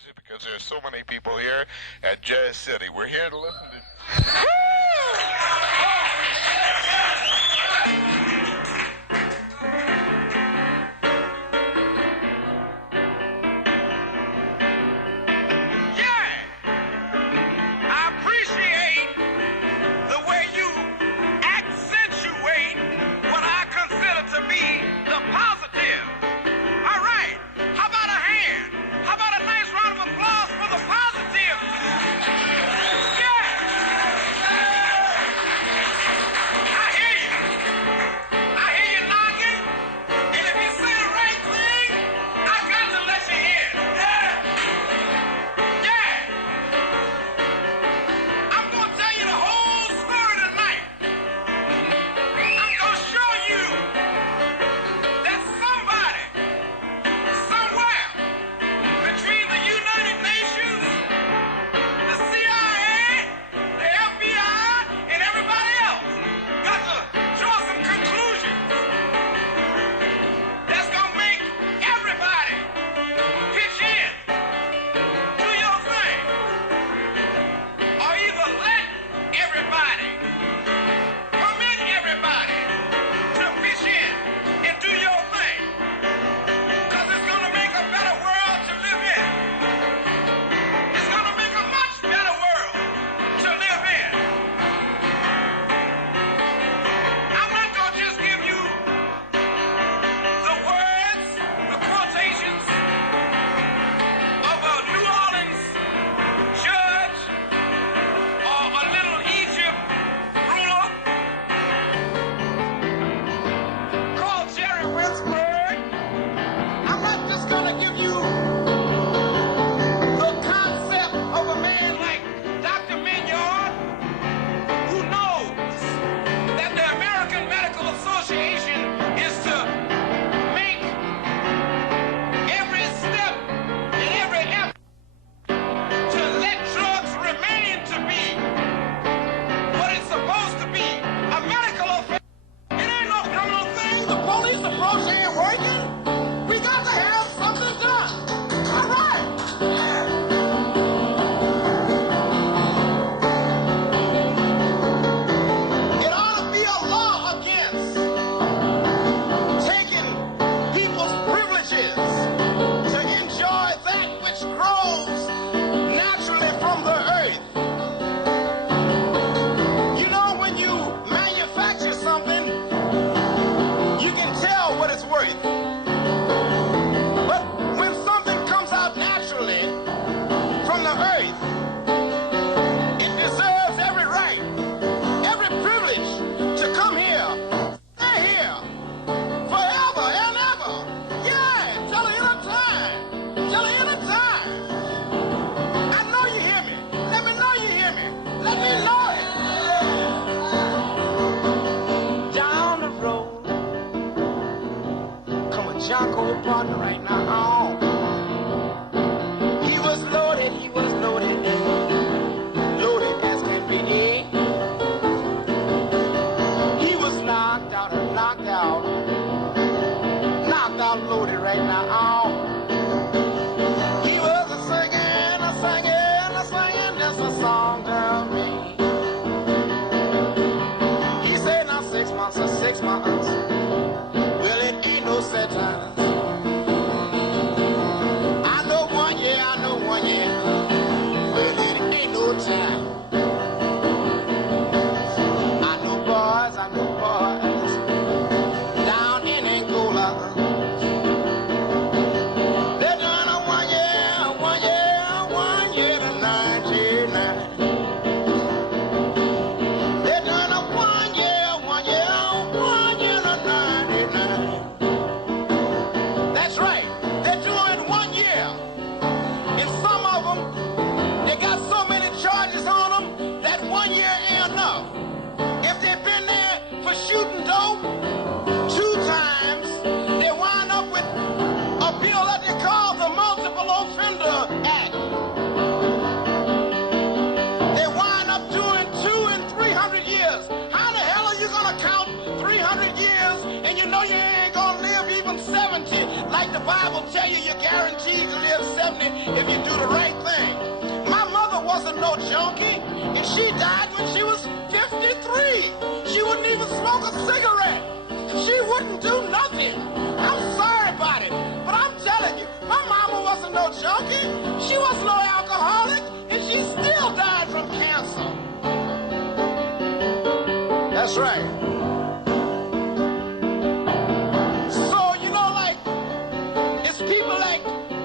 music because there's so many people here at Jazz City. We're here to listen to... Junco Partner right now. He was loaded, loaded as can be. He was knocked out, loaded right now. He was a singing just a song to me. He said now 6 months, well, it ain't no set time. I know 1 year, well, it ain't no time. I know boys, down in Angola. They're doing a 1 year to 99. They're doing a 1 year to 99. That's right, they're doing 1 year. And some of them, they got so many charges on them that 1 year ain't enough. If they've been there for shooting dope 2 times, they wind up with a bill that they call the Multiple Offender Act. They wind up doing 200 and 300 years. How the hell are you gonna count 300 years and you know you ain't gonna live even 70? Like the Bible tell you, you're guaranteed to live 70 if you do the right thing. My mother wasn't no junkie, and she died when she was 53. She wouldn't even smoke a cigarette. She wouldn't do nothing. I'm sorry about it, but I'm telling you, my mama wasn't no junkie. She wasn't no alcoholic, and she still died from cancer. That's right. So, you know, like, it's people like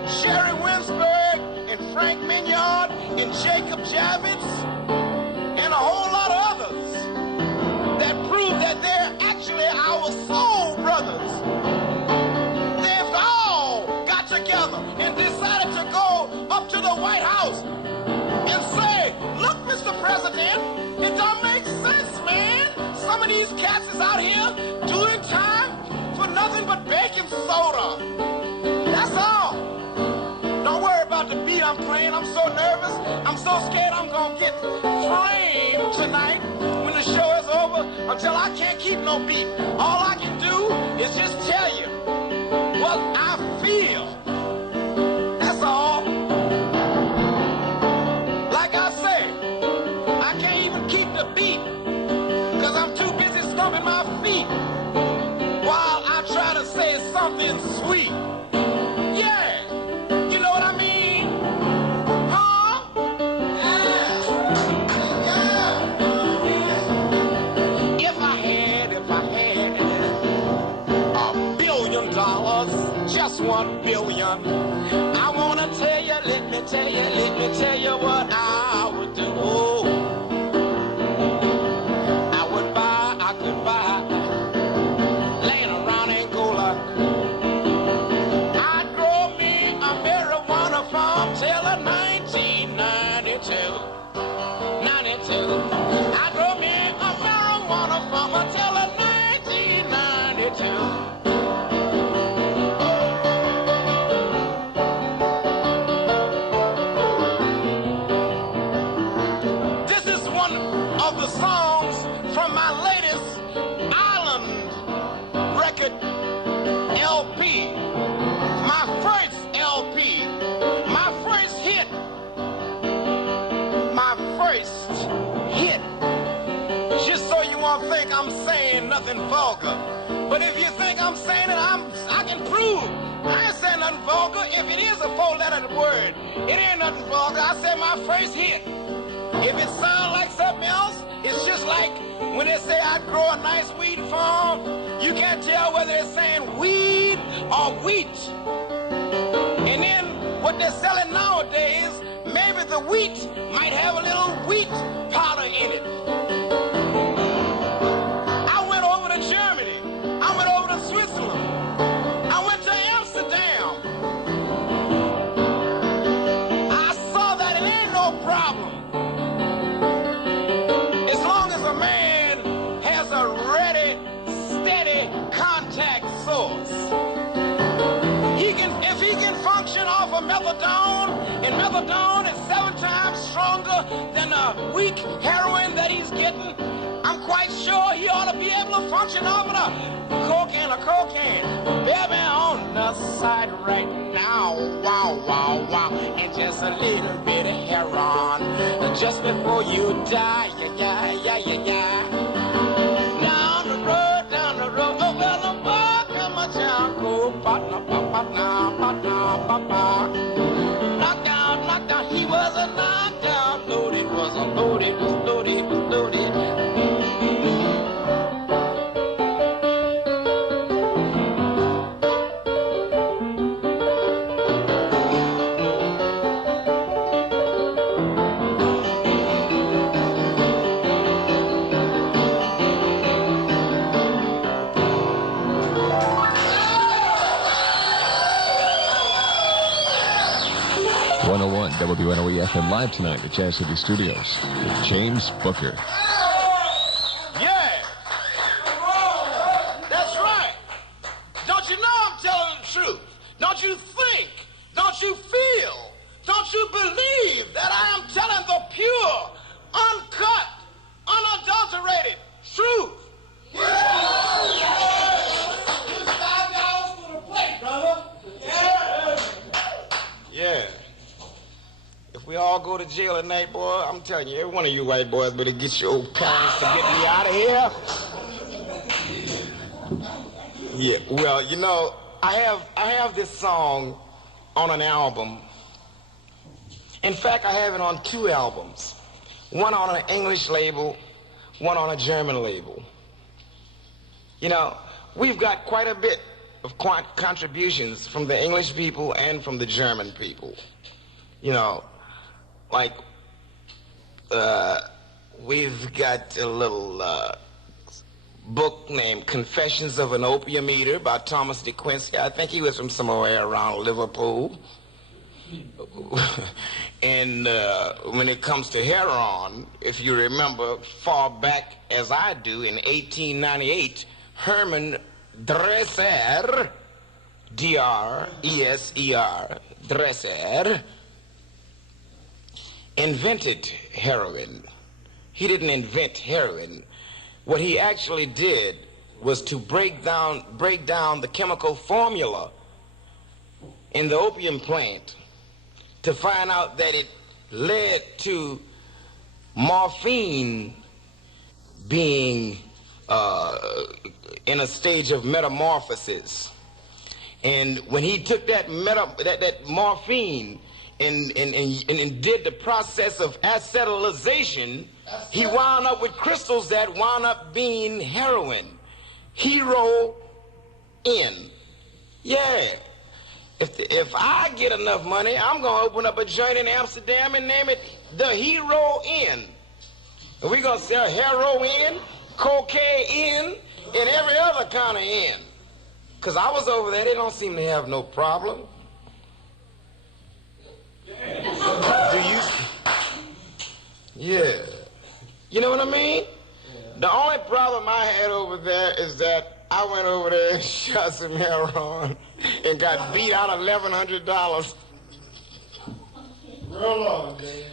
Sherry Winsberg and Frank Mignard and Jacob Javits and a whole lot of others that prove that they're actually our soul brothers. They've all got together and decided to go up to the White House and say, look, Mr. President, it don't make sense, man. Some of these cats is out here doing time for nothing but baking soda. That's all. Don't worry about the beat I'm playing. I'm so nervous. I'm so scared I'm gonna get framed tonight when the show is over until I can't keep no beat. All I can do is just tell you what I feel. That's all. Like I say, I can't even keep the beat because I'm too busy stomping my feet while I try to say something sweet. Yeah, you know what I mean? Huh? Yeah. If I had $1 billion, just $1 billion, I wanna tell you, let me tell you what I would do. I could buy land around Angola. I'd grow me a marijuana farm till 1992. I'd grow me a marijuana farm until 1992. This is one of the songs from my latest Island record LP. My first LP. My first hit. My first hit. Just so you won't think I'm saying nothing vulgar. But if you think I'm saying it, I can prove. I ain't saying nothing vulgar. If it is a four-lettered word, it ain't nothing vulgar. I said my first hit. If it sounds like something else, it's just like when they say I'd grow a nice weed farm, you can't tell whether they're saying weed or wheat. And then what they're selling nowadays, maybe the wheat might have a little wheat powder in it. I went over to Germany. I went over to Switzerland. I went to Amsterdam. I saw that it ain't no problem. As long as a man has a ready, steady contact source. If he can function off of methadone, and methadone is 7 times stronger than the weak heroin that he's getting, I'm quite sure he ought to be able to function off of the cocaine. Baby, on the side right now, wow, wow, wow, and just a little bit of heroin, just before you die, yeah. Down the road, oh, well, the boy, come on, Junco Partner, knockdown, he was a knockdown, loaded, was loaded. WNOE FM live tonight at Jazz City Studios with James Booker. Yeah. That's right. Don't you know I'm telling the truth? Don't you think? Don't you feel? Don't you believe that I am telling the pure, uncut, unadulterated truth? $5 for the plate, brother. Yeah. If we all go to jail at night, boy, I'm telling you, every one of you white boys better get your old parents to get me out of here. Yeah, well, you know, I have this song on an album. In fact, I have it on 2 albums. One on an English label, one on a German label. You know, we've got quite a bit of contributions from the English people and from the German people. You know, like, we've got a little book named Confessions of an Opium Eater by Thomas De Quincey. I think he was from somewhere around Liverpool. And when it comes to heroin, if you remember far back as I do, in 1898, Herman Dresser, D-R-E-S-E-R, Dresser, invented heroin. He didn't invent heroin. What he actually did was to break down the chemical formula in the opium plant to find out that it led to morphine being in a stage of metamorphosis. And when he took that morphine and did the process of acetylization, he wound up with crystals that wound up being heroin. Heroin. Yeah. If I get enough money, I'm going to open up a joint in Amsterdam and name it the Heroin. And we're going to sell heroin, cocaine, and every other kind of in. Because I was over there, they don't seem to have no problem. Do you? Yeah. You know what I mean? The only problem I had over there is that I went over there and shot some heroin and got beat out of $1,100. Roll on, man.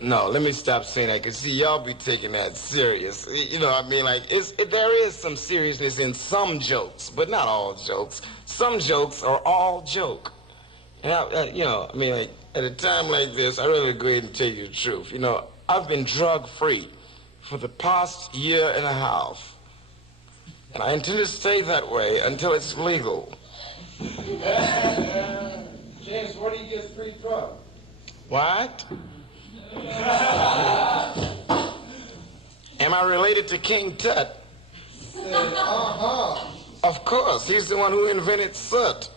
No, let me stop saying that, because, see, y'all be taking that serious. You know what I mean? Like, there is some seriousness in some jokes, but not all jokes. Some jokes are all joke. And, you know, I mean, like, at a time like this, I really go ahead and tell you the truth. You know, I've been drug-free for the past year and a half. And I intend to stay that way until it's legal. James, where do you get free drugs? What? Am I related to King Tut? Uh-huh. Of course, he's the one who invented soot.